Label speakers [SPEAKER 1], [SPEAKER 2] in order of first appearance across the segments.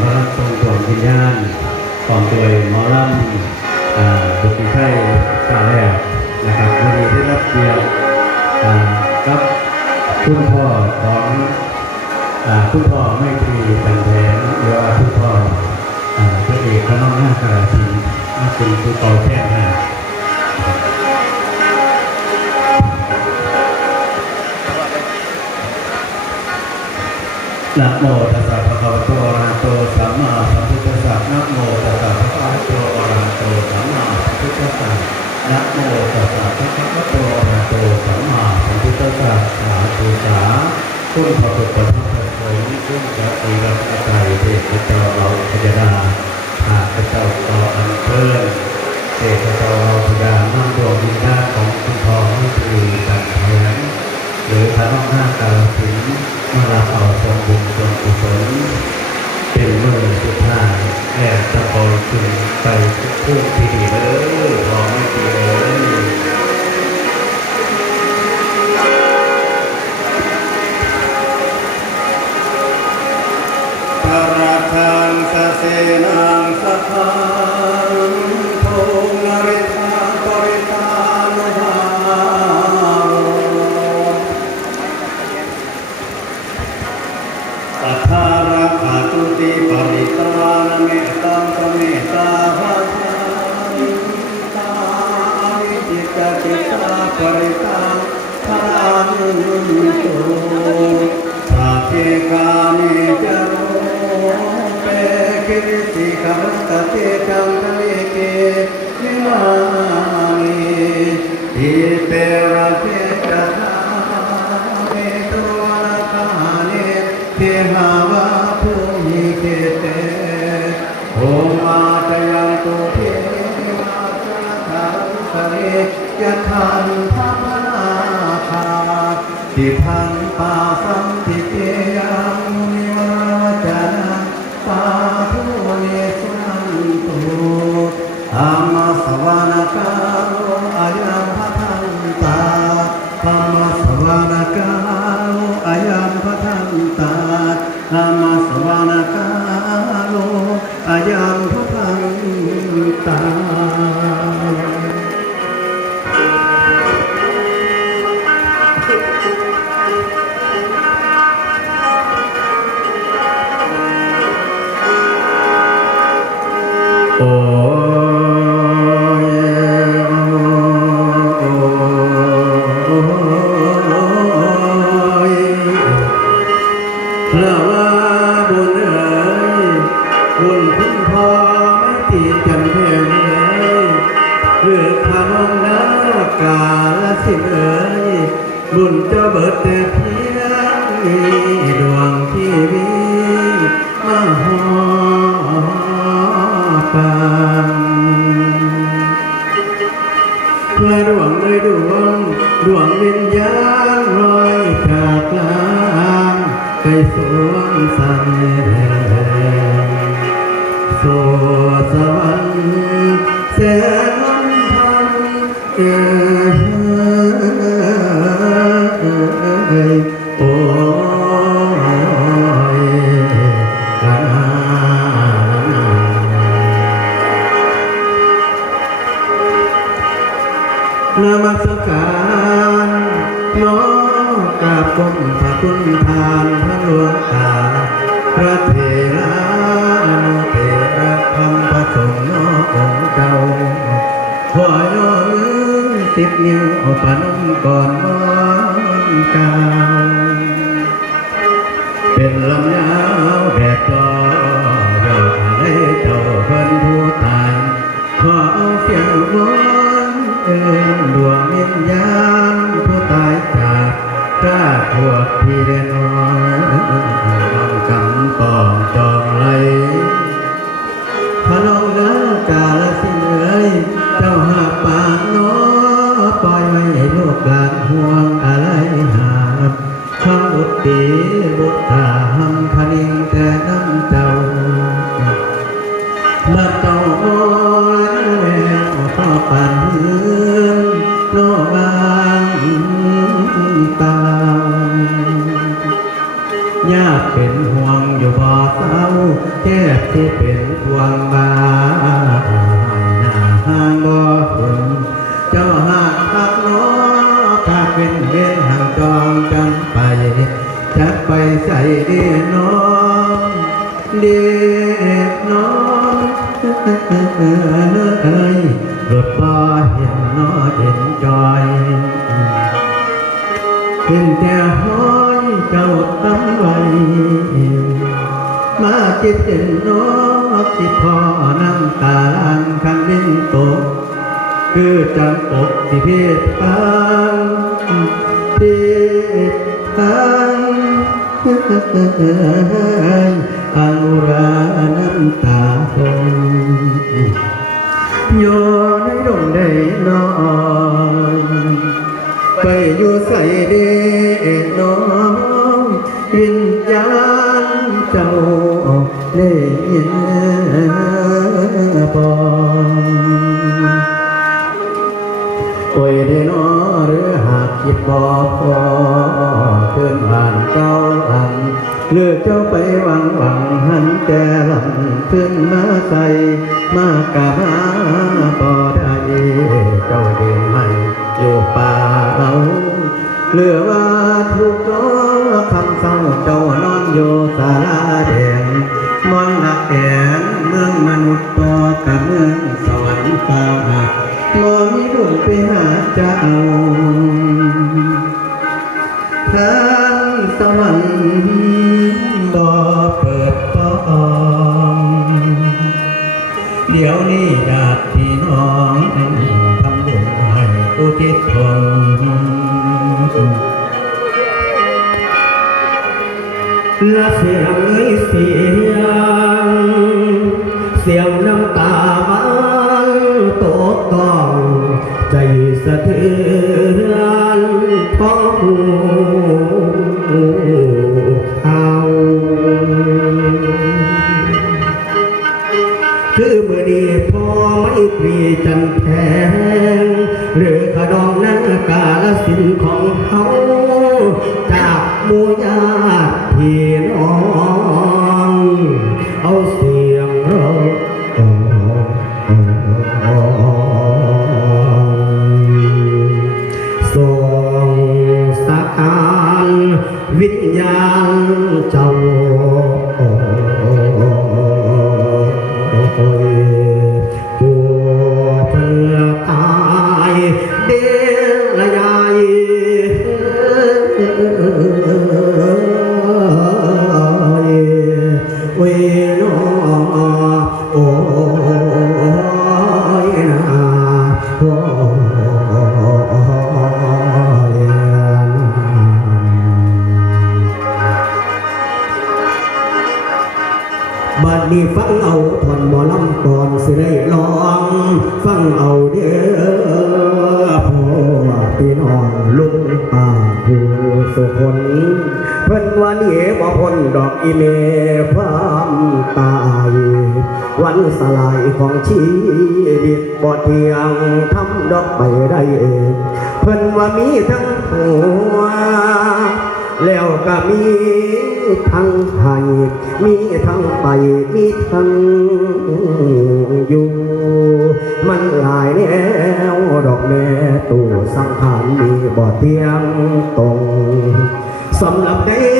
[SPEAKER 1] หมอลำทรงดวงวิญญาณของโดยหมอลำบุตรีไทยกาแล้วนะครับวันนี้ได้รับเกียรติกับคุณพ่อของคุณพ่อไม่ตรีจันแทนหรือว่าคุณพ่อพระเอกพระน้องหน้าคาราชินมาเป็นผู้เป่าแค่หน้านะโมตั นะโมตัสสะภะคะวะโตอะระโตสัมมาสัมพุทธัสสะสาธุสาคุณพระพุทธพระธรรมพระสงฆ์คุณพระศรีรัตนตรัยเทพเจ้าเราพญานาข้าพเจ้าต่ออันเชิญเทพเจ้าเราพญานั่งดวงวิญญาณของคุณพ่อไม่ตรีตันแทนหรือพระน้องหน้ากาลสินมาลาเอาทรงบุญทรงกุศล เทมา
[SPEAKER 2] ตระทาสเรยะทันทานาคา ทิพังปาสัมทิ พอ
[SPEAKER 1] ไม่ตีกันเพียงเลยเพื่อขนมนากาลสิเอ๋ยบุญเจ้าเบิดแต่เพียงดวงที่มีมาหอปันเพื่อดวงเลยดวงดวงวิญญาณลอยจากลางไปสวงสันแด สู่สวรรค์แสนลำพันเกิด นิ้วเอานมก่อนมอนกาวเป็นลำยาวแบบต่อยอดอะไรเจ้าเพิ่นผู้ตายขอเอาเสียงวอนเอิ้นดวงวิญญาณ เป็นแต่
[SPEAKER 3] ห้อยเจ้าทำไว้มาคิดเห็นน้องคิดพอน้ำตาลังคันลิ้นตก คือจังตกที่เพศทางเพศทาง โอยเดนอหรือหากคิดบอพอเกินผ่านเก้าอันเลือกเจ้าไปหวังหวังหันแต่หลังขึ้นมาใส่มากะมาบ่ได้เจ้าเดินให้อยู่ป่าเอาเหลือว่าทุกข์ร้อนคำเศร้า ดี๋ยวนี้ญาติพี่น้องทำบุญให้อุทิศผลและเสียงเสียงเสียงน้ำตาบางตกต้องใจสะเทือน จ พิ่นว่าพ้นดอกอีเมความตาย วันสลายของชีวิตบ่เที่ยงทำดอกไปได้เองเพิ่นว่ามีทั้งหัว แล้วก็มีทั้งไทยมีทั้งไปมีทั้งอยู่ มันหลายแนวดอกแม่ตู่สังขารมีบ่เที่ยงตรงสำหรับได้เมื่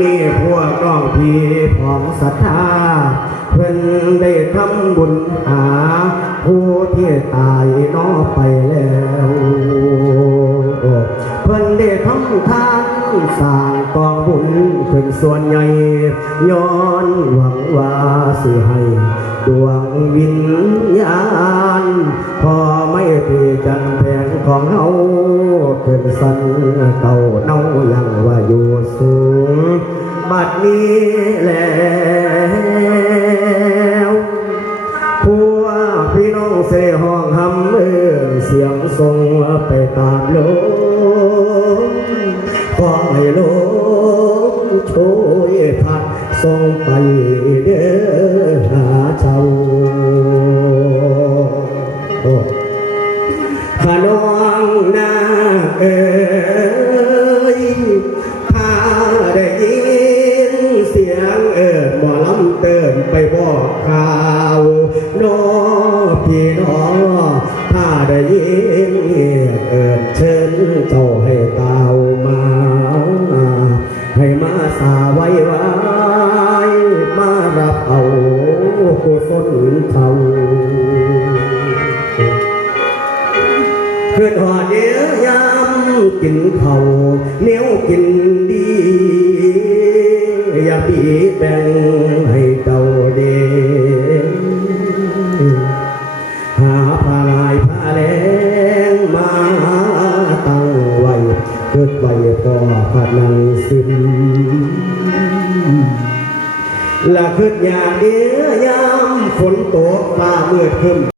[SPEAKER 3] นี้พวกน้องพี่ของศรัทธาเพิ่นได้ทำบุญหา ผู้ที่ตายเนอไปแล้ว เพิ่นได้ทำทานสร้างกองบุญขึ้นส่วนใหญ่ย้อนหวังว่าสิให้ดวงวิญญาณพอไม่ตีจันแผงของเฮาขึ้นสันเก่า บัดนี้แล้วผัวพี่น้องเสห้องหำเอื้อเสียงทรงไปตามลมขอให้ลมช่วยพัดส่งไป เจ้าให้เตามา ให้มาสาไว้ไว้ มารับเอากุศลเขาคืนหอดเดียวยามกินเขาเนี้ยวกินดี อย่าปีแบ่งให้เละคืดอยากเดียยามฝนตกฟ้ามืดขึ้น